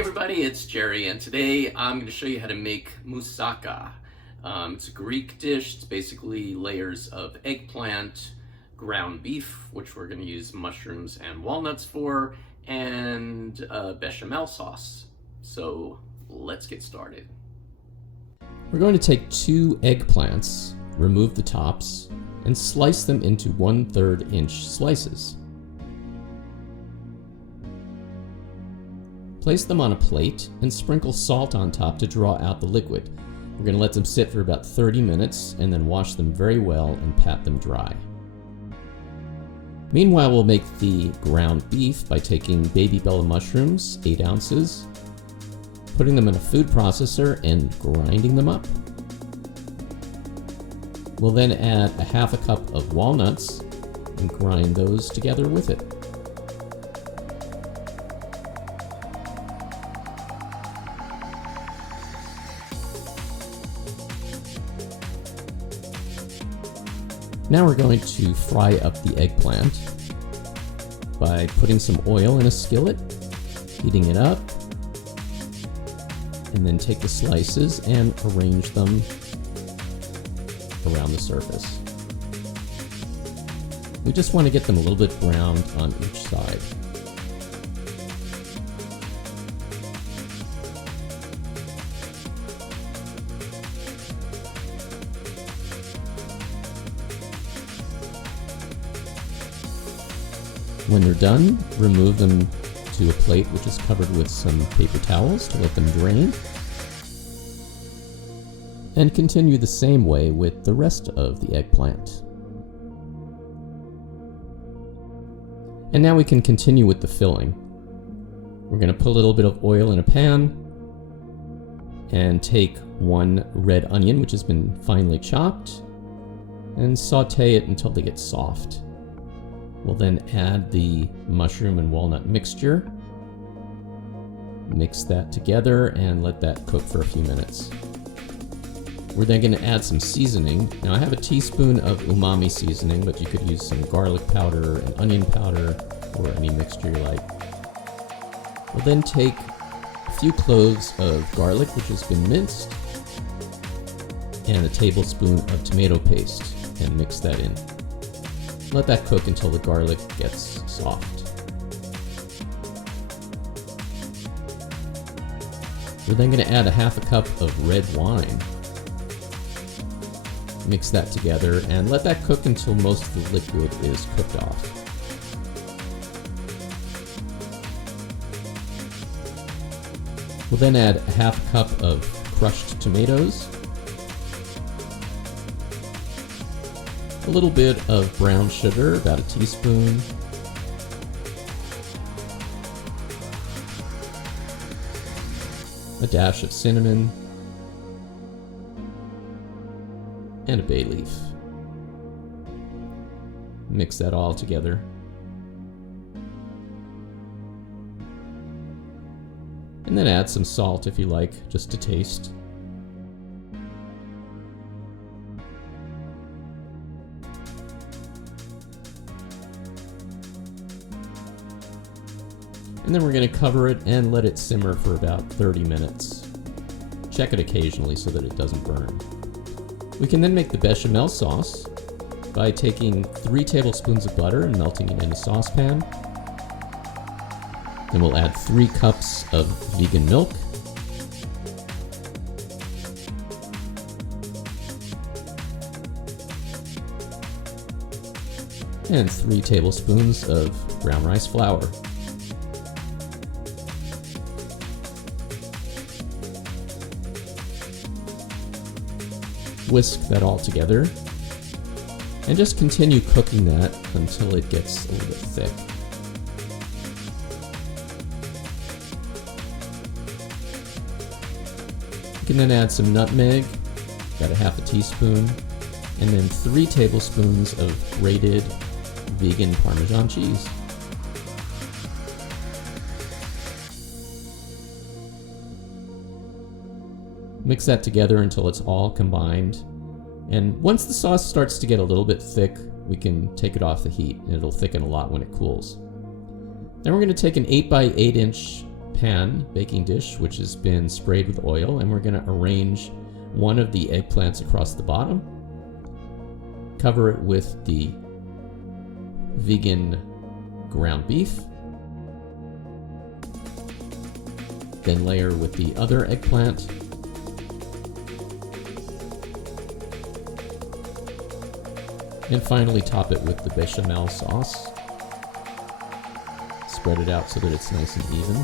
everybody, it's Jerry, and today I'm going to show you how to make moussaka. It's a Greek dish. It's basically layers of eggplant, ground beef, which we're going to use mushrooms and walnuts for, and bechamel sauce. So let's get started. We're going to take 2 eggplants, remove the tops, and slice them into 1/3 inch slices. Place them on a plate and sprinkle salt on top to draw out the liquid. We're going to let them sit for about 30 minutes and then wash them very well and pat them dry. Meanwhile, we'll make the ground beef by taking baby bella mushrooms, 8 ounces, putting them in a food processor and grinding them up. We'll then add a half a cup of walnuts and grind those together with it. Now we're going to fry up the eggplant by putting some oil in a skillet, heating it up, and then take the slices and arrange them around the surface. We just want to get them a little bit browned on each side. When they're done, remove them to a plate which is covered with some paper towels to let them drain. And continue the same way with the rest of the eggplant. And now we can continue with the filling. We're going to put a little bit of oil in a pan and take 1 red onion, which has been finely chopped, and saute it until they get soft. We'll then add the mushroom and walnut mixture, mix that together, and let that cook for a few minutes. We're then going to add some seasoning. Now I have a teaspoon of umami seasoning, but you could use some garlic powder and onion powder, or any mixture you like. We'll then take a few cloves of garlic, which has been minced, and a tablespoon of tomato paste, and mix that in. Let that cook until the garlic gets soft. We're then going to add a half a cup of red wine. Mix that together and let that cook until most of the liquid is cooked off. We'll then add a half a cup of crushed tomatoes, a little bit of brown sugar, about a teaspoon, a dash of cinnamon, and a bay leaf. Mix that all together. And then add some salt if you like, just to taste. And then we're going to cover it and let it simmer for about 30 minutes. Check it occasionally so that it doesn't burn. We can then make the bechamel sauce by taking 3 tablespoons of butter and melting it in a saucepan. Then we'll add 3 cups of vegan milk, and 3 tablespoons of brown rice flour. Whisk that all together, and just continue cooking that until it gets a little bit thick. You can then add some nutmeg, about a half a teaspoon, and then 3 tablespoons of grated vegan Parmesan cheese. Mix that together until it's all combined. And once the sauce starts to get a little bit thick, we can take it off the heat, and it'll thicken a lot when it cools. Then we're going to take an 8 by 8 inch pan baking dish, which has been sprayed with oil, and we're going to arrange one of the eggplants across the bottom. Cover it with the vegan ground beef. Then layer with the other eggplant. And finally top it with the bechamel sauce. Spread it out so that it's nice and even.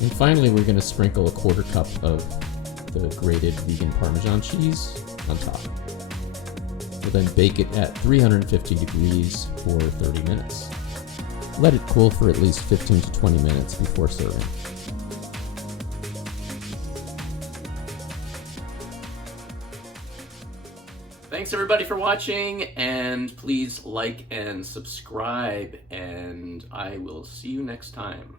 And finally, we're going to sprinkle a 1/4 cup of the grated vegan Parmesan cheese on top. We'll then bake it at 350 degrees for 30 minutes. Let it cool for at least 15 to 20 minutes before serving. Thanks everybody for watching, and please like and subscribe, and I will see you next time.